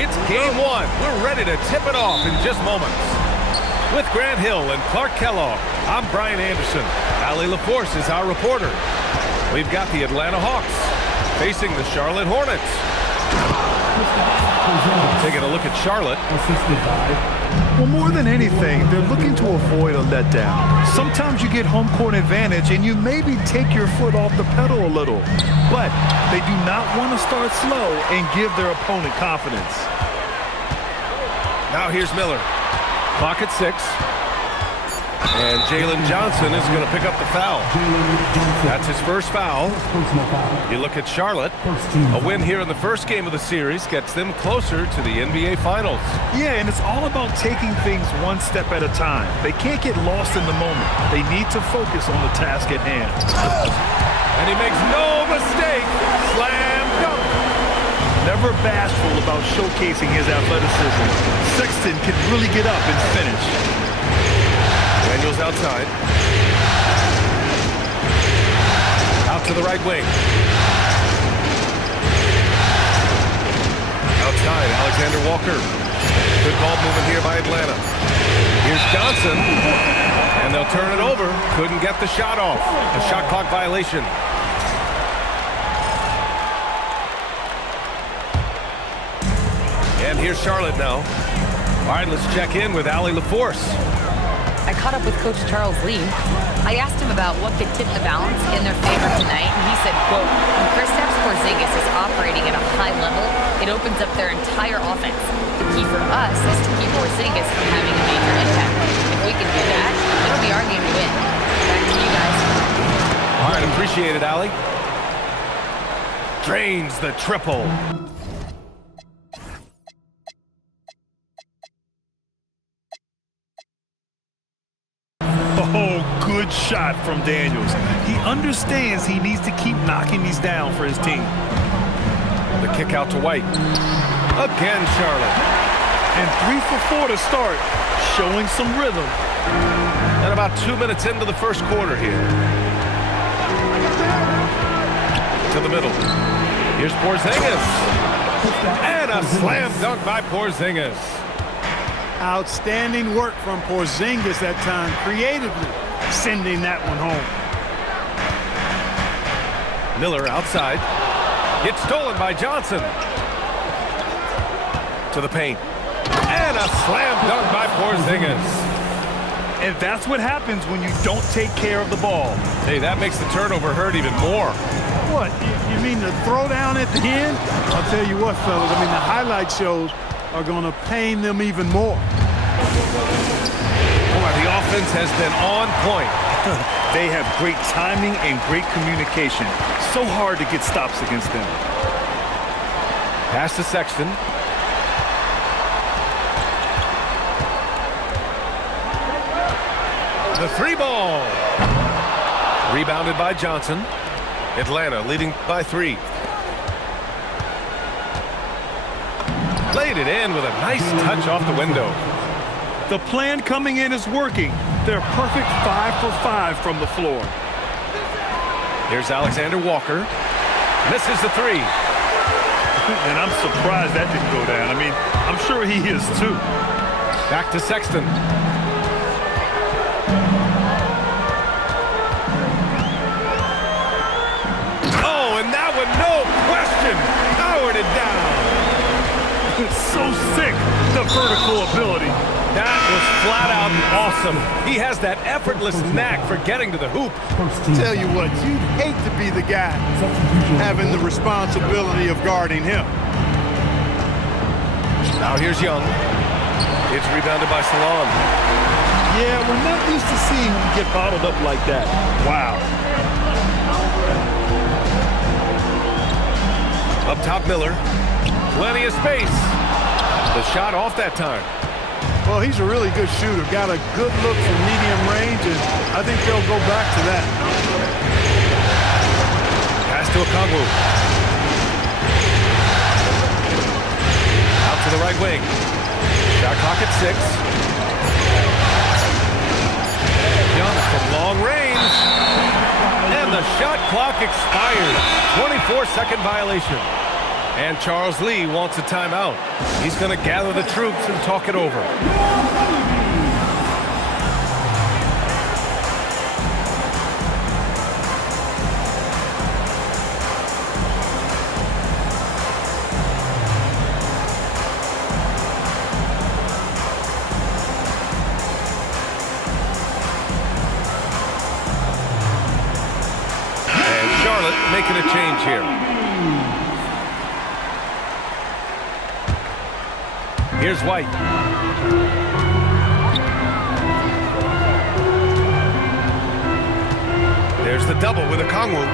It's game one. We're ready to tip it off in just moments. With Grant Hill and Clark Kellogg, I'm Brian Anderson. Allie LaForce is our reporter. We've got the Atlanta Hawks facing the Charlotte Hornets. Taking a look at Charlotte. Well, more than anything, they're looking to avoid a letdown. Sometimes you get home court advantage and you maybe take your foot off the pedal a little. But they do not want to start slow and give their opponent confidence. Now here's Miller. Clock at 6. And Jalen Johnson is going to pick up the foul. That's his first foul. You look at Charlotte. A win here in the first game of the series gets them closer to the NBA Finals. Yeah, and it's all about taking things one step at a time. They can't get lost in the moment. They need to focus on the task at hand. And he makes no mistake. Slam dunk. Never bashful about showcasing his athleticism. Sexton can really get up and finish. Daniels outside. Out to the right wing. Outside, Alexander Walker. Good ball movement here by Atlanta. Here's Johnson. And they'll turn it over. Couldn't get the shot off. A shot clock violation. And here's Charlotte now. All right, let's check in with Allie LaForce. I caught up with Coach Charles Lee. I asked him about what could tip the balance in their favor tonight, and he said, quote, when Kristaps Porzingis is operating at a high level, it opens up their entire offense. The key for us is to keep Porzingis from having a major impact. If we can do that, it'll be our game to win. Back to you guys. All right, appreciate it, Allie. Drains the triple. Oh, good shot from Daniels. He understands he needs to keep knocking these down for his team. The kick out to White. Again, Charlotte. And 3 for 4 to start, showing some rhythm. And about 2 minutes into the first quarter here. To the middle. Here's Porzingis. And a slam dunk by Porzingis. Outstanding work from Porzingis that time, creatively sending that one home. Miller outside. It's stolen by Johnson. To the paint. And a slam dunk by Porzingis. And that's what happens when you don't take care of the ball. Hey, that makes the turnover hurt even more. What, you mean the throwdown at the end? I'll tell you what, fellas, I mean the highlight shows are going to pain them even more. Boy, the offense has been on point. They have great timing and great communication. So hard to get stops against them. Pass to Sexton. The 3 ball. Rebounded by Johnson. Atlanta leading by 3. Laid it in with a nice touch off the window. The plan coming in is working. They're perfect 5 for 5 from the floor. Here's Alexander Walker. Misses the 3. And I'm surprised that didn't go down. I mean, I'm sure he is too. Back to Sexton. Oh, and that one, no question, powered it down. So sick, the vertical ability. That was flat out awesome. He has that effortless knack for getting to the hoop. Tell you what, you'd hate to be the guy having the responsibility of guarding him. Now here's Young. It's rebounded by Salon. Yeah, we're not used to seeing him get bottled up like that. Wow. Up top, Miller. Plenty of space. The shot off that time. Well, he's a really good shooter. Got a good look from medium range, and I think they'll go back to that. Pass to Okongwu. Out to the right wing. Shot clock at 6. Young from long range. And the shot clock expired. 24-second violation. And Charles Lee wants a timeout. He's going to gather the troops and talk it over. And Charlotte making a change here. Here's White. There's the double with Okongwu.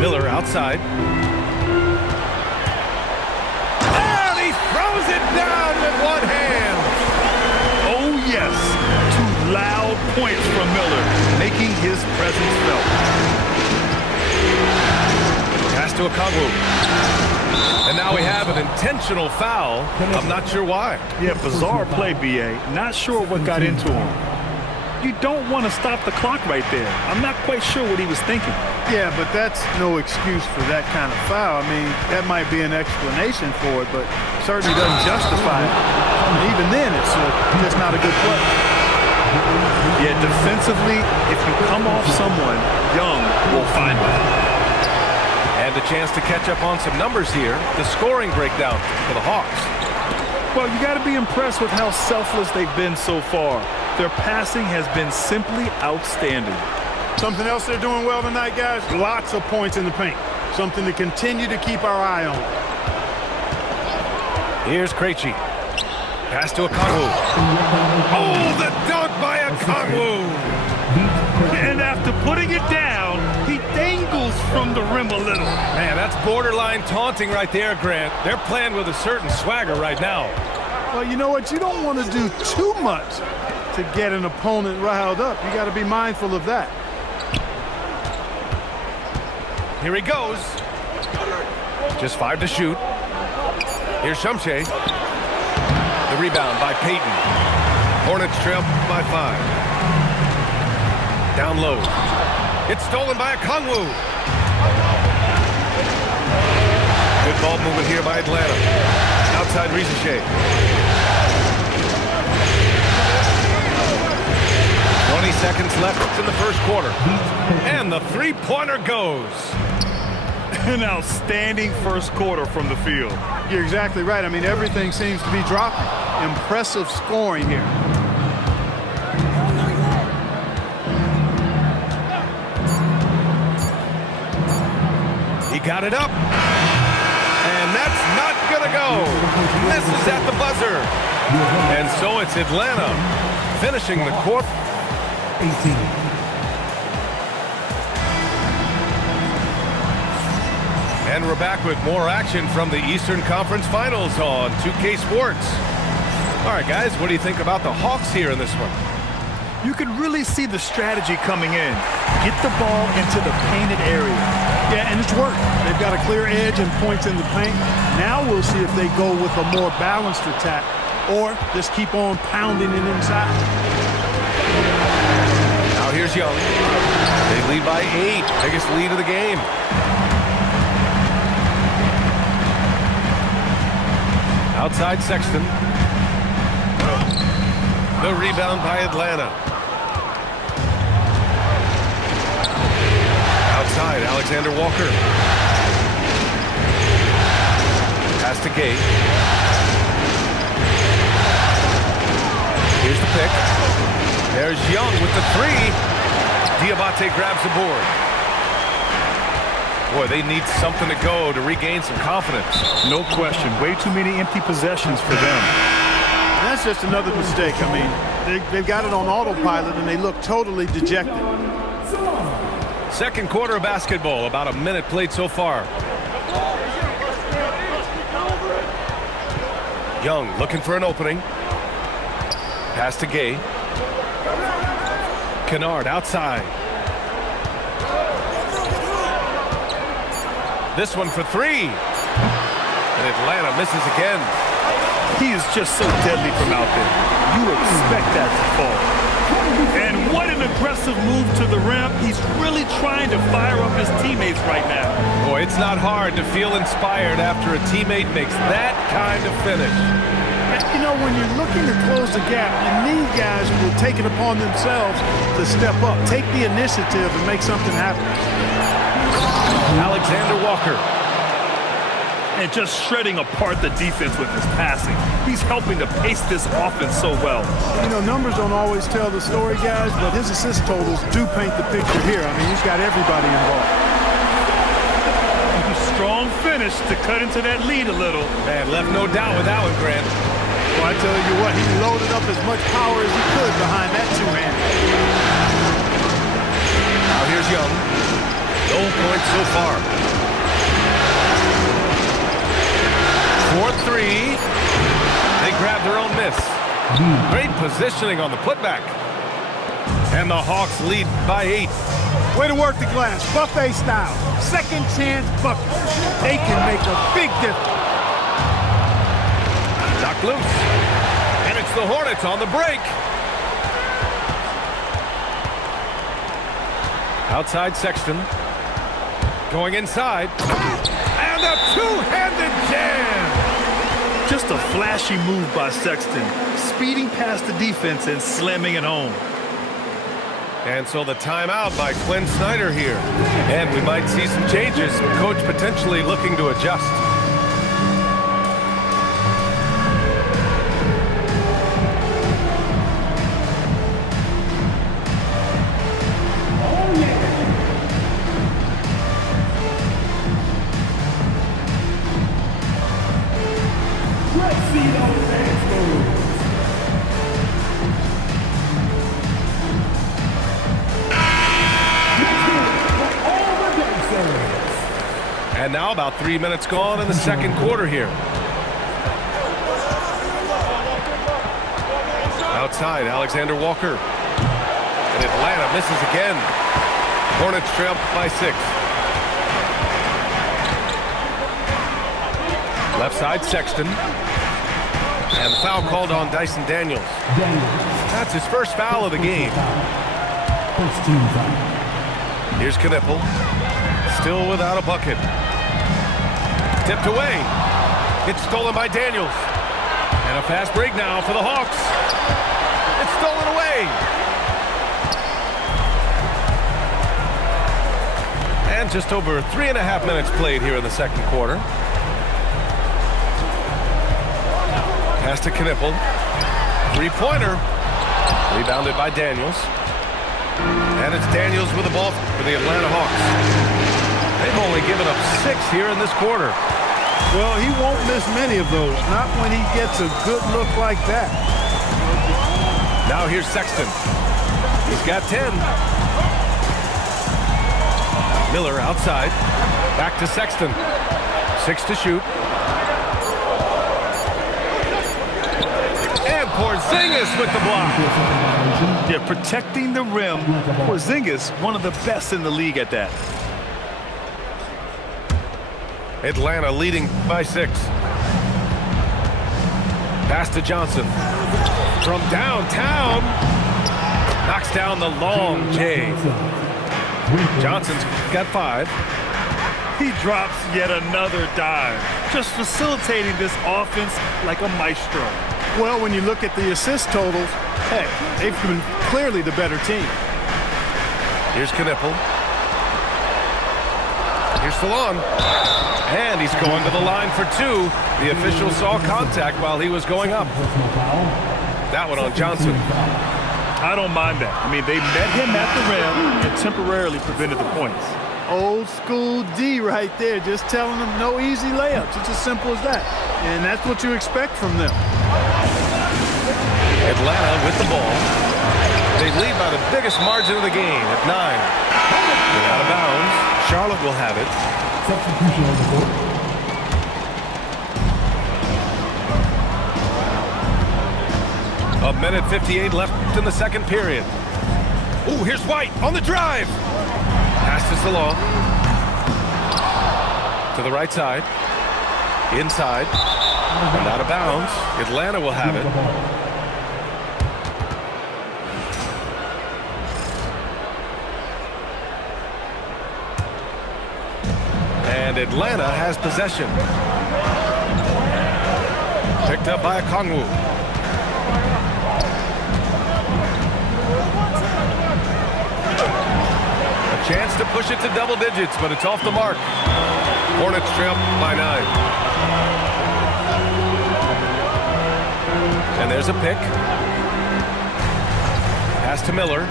Miller outside. And he throws it down with one hand. Oh, yes. Two loud points from Miller, making his presence felt. Pass to Okongwu. And now we have an intentional foul. I'm not sure why. Yeah, bizarre play, B.A. Not sure what got into him. You don't want to stop the clock right there. I'm not quite sure what he was thinking. Yeah, but that's no excuse for that kind of foul. I mean, that might be an explanation for it, but certainly doesn't justify it. Even then, it's just not a good play. Yeah, defensively, if you come off someone, Young will find that. And a chance to catch up on some numbers here. The scoring breakdown for the Hawks. Well, you got to be impressed with how selfless they've been so far. Their passing has been simply outstanding. Something else they're doing well tonight, guys, lots of points in the paint. Something to continue to keep our eye on. Here's Krejci. Pass to Okongwu. Oh, the dunk by Okongwu! And after putting it down, he dangles from the rim a little. Man, that's borderline taunting right there, Grant. They're playing with a certain swagger right now. Well, you know what? You don't want to do too much to get an opponent riled up. You got to be mindful of that. Here he goes. Just 5 to shoot. Here's Shumshay. The rebound by Payton. Hornets trail by 5. Down low. It's stolen by Okongwu. Good ball movement here by Atlanta. Outside Risacher. 20 seconds left in the first quarter. And the three-pointer goes. An outstanding first quarter from the field. You're exactly right. I mean, everything seems to be dropping. Impressive scoring here. He got it up. And that's not going to go. Misses at the buzzer. And so it's Atlanta finishing the quarter. 18. And we're back with more action from the Eastern Conference Finals on 2K Sports. All right, guys, what do you think about the Hawks here in this one? You can really see the strategy coming in. Get the ball into the painted area. Yeah, and it's worked. They've got a clear edge and points in the paint. Now we'll see if they go with a more balanced attack or just keep on pounding it inside. Now here's Young. They lead by 8. Biggest lead of the game. Outside Sexton. The rebound by Atlanta. Outside, Alexander Walker. Pass to Gay. Here's the pick. There's Young with the 3. Diabate grabs the board. Boy, they need something to go to regain some confidence. No question. Way too many empty possessions for them. That's just another mistake. I mean, they've got it on autopilot, and they look totally dejected. Second quarter of basketball. About a minute played so far. Young looking for an opening. Pass to Gay. Kennard outside. This one for 3. And Atlanta misses again. He is just so deadly from out there. You expect that to fall. And what an aggressive move to the rim. He's really trying to fire up his teammates right now. Boy, it's not hard to feel inspired after a teammate makes that kind of finish. You know, when you're looking to close the gap, you need guys who will take it upon themselves to step up, take the initiative, and make something happen. Alexander Walker. And just shredding apart the defense with his passing. He's helping to pace this offense so well. You know, numbers don't always tell the story, guys, but his assist totals do paint the picture here. I mean, he's got everybody involved. Strong finish to cut into that lead a little. Man, left no doubt with that one, Grant. Well, I tell you what, he loaded up as much power as he could behind that two-hand. Now here's Young. No points so far. 4-3. They grab their own miss. Great positioning on the putback. And the Hawks lead by 8. Way to work the glass, buffet style. Second chance bucket. They can make a big difference. Knocked loose. And it's the Hornets on the break. Outside Sexton. Going inside. And a two-handed jam. Just a flashy move by Sexton. Speeding past the defense and slamming it home. And so the timeout by Quinn Snyder here. And we might see some changes. Coach potentially looking to adjust. Let's see those hands move. And now about 3 minutes gone in the second quarter here. Outside, Alexander Walker. And Atlanta misses again. Hornets trail by 6. Left side, Sexton. And the foul called on Dyson Daniels. That's his first foul of the game. First team foul. Here's Knipple. Still without a bucket. Tipped away. It's stolen by Daniels. And a fast break now for the Hawks. It's stolen away. And just over 3.5 minutes played here in the second quarter. Pass to Knipple. Three-pointer. Rebounded by Daniels. And it's Daniels with the ball for the Atlanta Hawks. They've only given up 6 here in this quarter. Well, he won't miss many of those, not when he gets a good look like that. Now here's Sexton. He's got 10. Miller outside. Back to Sexton. 6 to shoot. And Porzingis with the block. Yeah, protecting the rim. Porzingis, one of the best in the league at that. Atlanta leading by 6. Pass to Johnson. From downtown. Knocks down the long J. Johnson's got 5. He drops yet another dive. Just facilitating this offense like a maestro. Well, when you look at the assist totals, heck, they've been clearly the better team. Here's Knipple. Here's Salon. And he's going to the line for 2. The official saw contact while he was going up. That one on Johnson. I don't mind that. I mean, they met him at the rim and temporarily prevented the points. Old school D right there, just telling them no easy layups. It's as simple as that. And that's what you expect from them. Atlanta with the ball. They lead by the biggest margin of the game at 9. Out of bounds. Charlotte will have it. Substitution on the court. A minute 58 left in the second period. Ooh, here's White on the drive. Pass to Salon. To the right side. Inside. And out of bounds. Atlanta will have it. And Atlanta has possession. Picked up by Okongwu. A chance to push it to double digits, but it's off the mark. Hornets trail by 9. And there's a pick. Pass to Miller.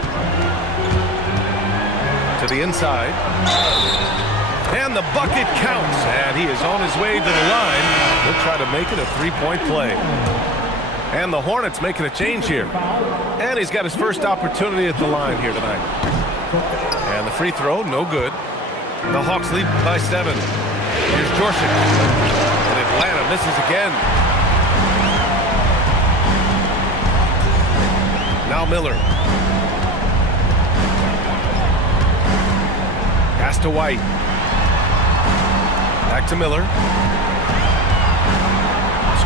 To the inside. And the bucket counts. And he is on his way to the line. He'll try to make it a three-point play. And the Hornets making a change here. And he's got his first opportunity at the line here tonight. And the free throw, no good. The Hawks lead by 7. Here's Jorshik. And Atlanta misses again. Now Miller. Pass to White. Back to Miller.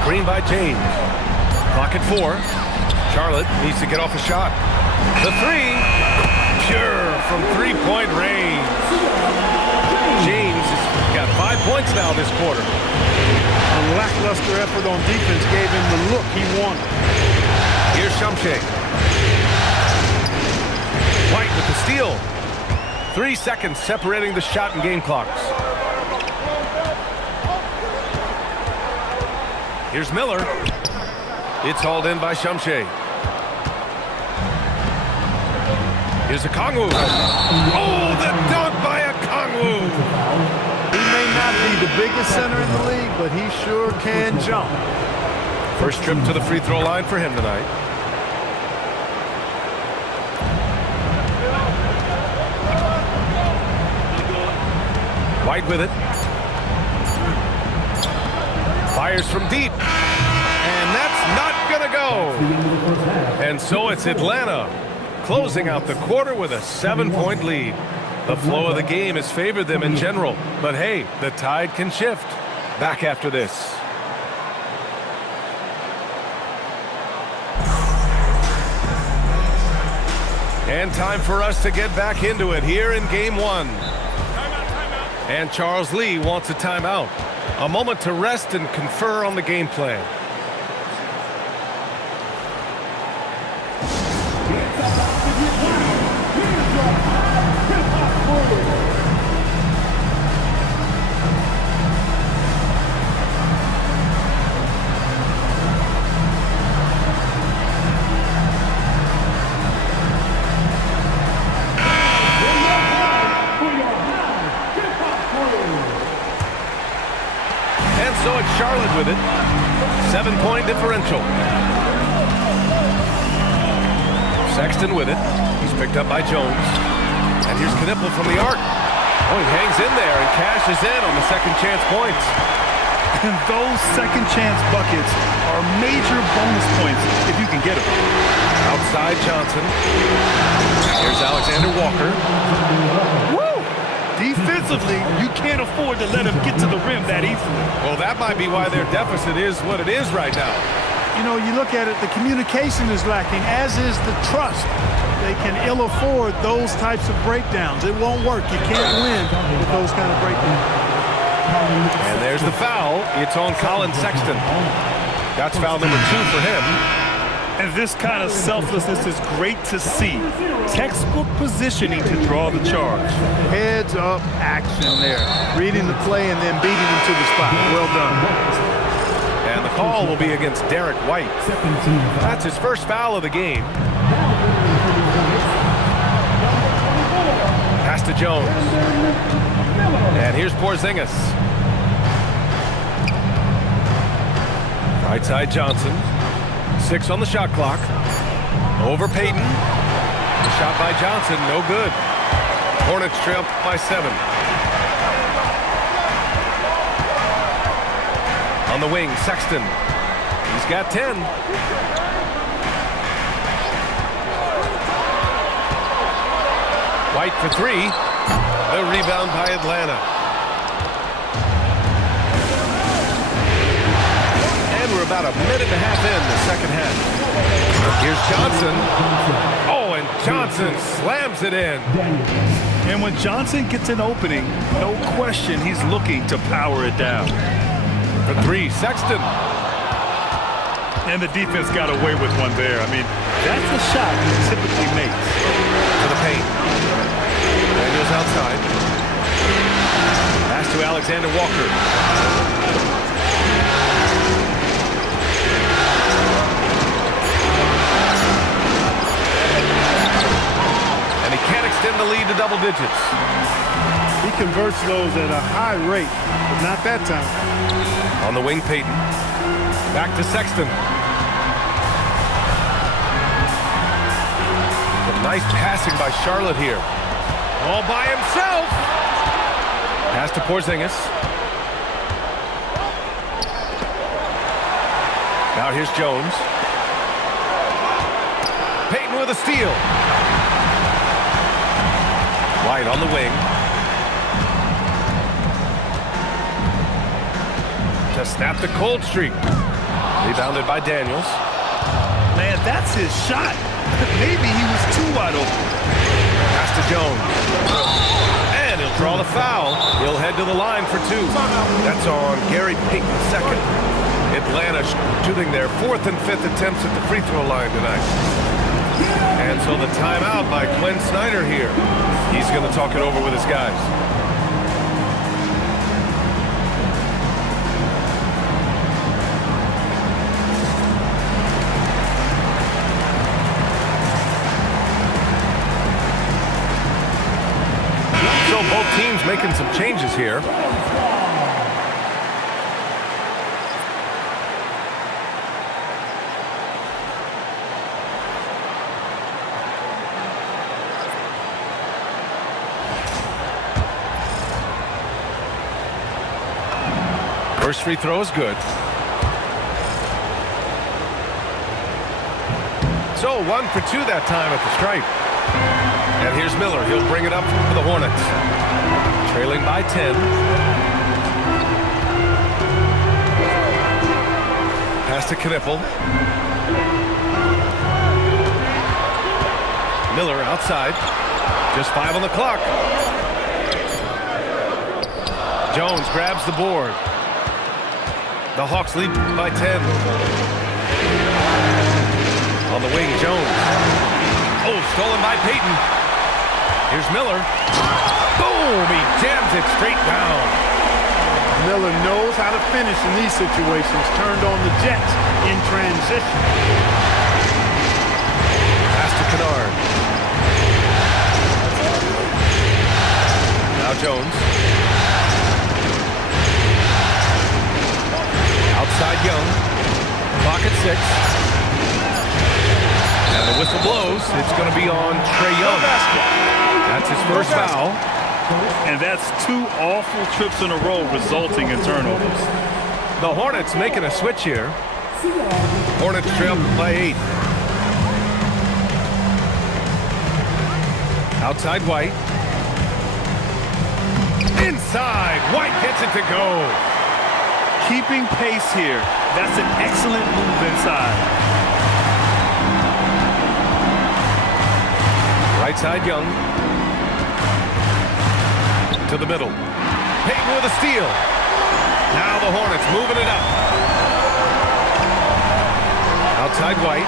Screen by James. Clock at 4. Charlotte needs to get off a shot. The three. Pure from three-point range. James has got 5 points now this quarter. A lackluster effort on defense gave him the look he wanted. Here's Shumshay. White with the steal. 3 seconds separating the shot and game clocks. Here's Miller. It's hauled in by Shumshay. Here's Okongwu. Oh, the dunk by Okongwu. He may not be the biggest center in the league, but he sure can jump. First trip to the free throw line for him tonight. White with it. Fires from deep. And that's not going to go. And so it's Atlanta closing out the quarter with a 7-point lead. The flow of the game has favored them in general. But hey, the tide can shift. Back after this. And time for us to get back into it here in game 1. And Charles Lee wants a timeout. A moment to rest and confer on the game plan. So it's Charlotte with it. 7-point differential. Sexton with it. He's picked up by Jones. And here's Knipple from the arc. Oh, he hangs in there and cashes in on the second chance points. And those second chance buckets are major bonus points if you can get them. Outside Johnson. Here's Alexander Walker. Woo! Defensively, you can't afford to let him get to the rim that easily. Well, that might be why their deficit is what it is right now. You know, you look at it, the communication is lacking, as is the trust. They can ill afford those types of breakdowns. It won't work. You can't win with those kind of breakdowns. And there's the foul. It's on Colin Sexton. That's foul number 2 for him. And this kind of selflessness is great to see. Textbook positioning to draw the charge. Heads up action there. Reading the play and then beating him to the spot. Well done. And the call will be against Derek White. That's his first foul of the game. Pass to Jones. And here's Porzingis. Right side Johnson. 6 on the shot clock. Over Payton. The shot by Johnson, no good. Hornets trail by 7. On the wing, Sexton. He's got 10. White for 3. The rebound by Atlanta. about a minute and a half in the second half. Here's Johnson. Oh, and Johnson slams it in. And when Johnson gets an opening, no question he's looking to power it down. For three, Sexton. And the defense got away with one there. I mean, that's a shot he typically makes. To the paint. Daniels outside. Pass to Alexander Walker. And he can't extend the lead to double digits. He converts those at a high rate, but not that time. On the wing, Payton. Back to Sexton. Some nice passing by Charlotte here. All by himself. Pass to Porzingis. Now here's Jones. Payton with a steal. White on the wing. To snap the cold streak. Rebounded by Daniels. Man, that's his shot. Maybe he was too wide open. Pass to Jones. And he'll draw the foul. He'll head to the line for two. That's on Gary Payton second. Atlanta shooting their fourth and fifth attempts at the free throw line tonight. And so the timeout by Quinn Snyder here. He's going to talk it over with his guys. So both teams making some changes here. First free throw is good. So 1 for 2 that time at the stripe. And here's Miller. He'll bring it up for the Hornets. Trailing by 10. Pass to Knippel. Miller outside. Just 5 on the clock. Jones grabs the board. The Hawks lead by 10. On the wing, Jones. Oh, stolen by Payton. Here's Miller. Boom! He jams it straight down. Miller knows how to finish in these situations. Turned on the Jets in transition. Pass to Kennard. Now Jones. Outside Young. Clock at 6. And the whistle blows. It's going to be on Trae Young. That's his first foul. And that's 2 awful trips in a row resulting in turnovers. The Hornets making a switch here. Hornets trail by 8. Outside White. Inside. White gets it to go. Keeping pace here. That's an excellent move inside. Right side Young. To the middle. Payton with a steal. Now the Hornets moving it up. Outside White.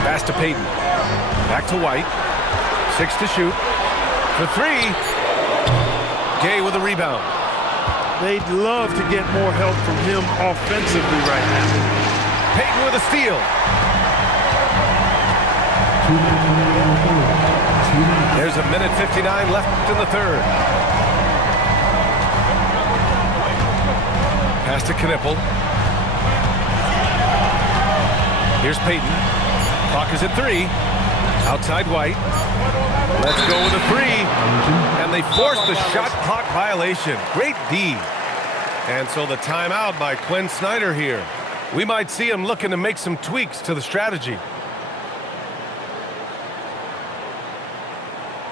Pass to Payton. Back to White. 6 to shoot. For 3. Gay with a rebound. They'd love to get more help from him offensively right now. Payton with a steal. There's a minute 59 left in the third. Pass to Knippel. Here's Payton. Clock is at 3. Outside White. Let's go with a 3. And they force the shot clock violation. Great D. And so the timeout by Quinn Snyder here. We might see him looking to make some tweaks to the strategy.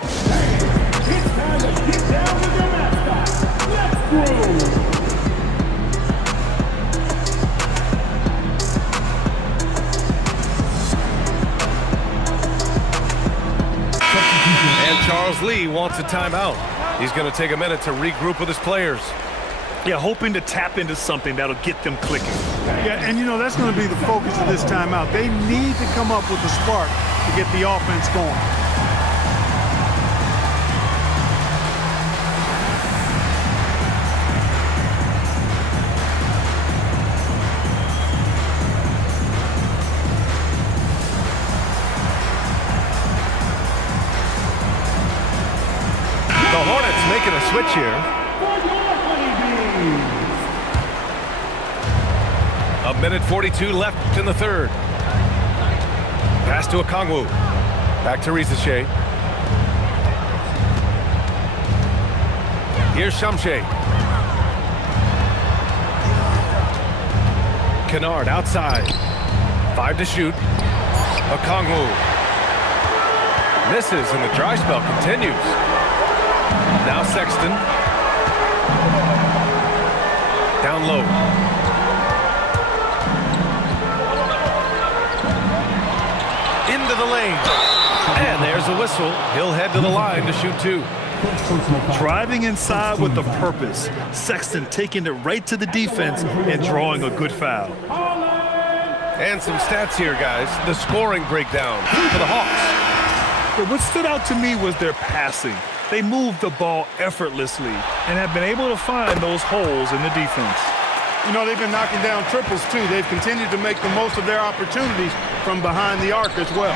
It's time to get down with your mascot. Let's go. Lee wants a timeout. He's going to take a minute to regroup with his players. Yeah, hoping to tap into something that'll get them clicking. Yeah, and you know, that's going to be the focus of this timeout. They need to come up with a spark to get the offense going. The Hornets making a switch here. A minute 42 left in the third. Pass to Okongwu. Back to Risache. Here's Shamshe. Kennard outside. 5 to shoot. Okongwu. Misses and the dry spell continues. Now Sexton. Down low. Into the lane. And there's a whistle. He'll head to the line to shoot 2. Driving inside with a purpose. Sexton taking it right to the defense and drawing a good foul. And some stats here, guys. The scoring breakdown for the Hawks. But what stood out to me was their passing. They moved the ball effortlessly and have been able to find those holes in the defense. You know, they've been knocking down triples, too. They've continued to make the most of their opportunities from behind the arc as well.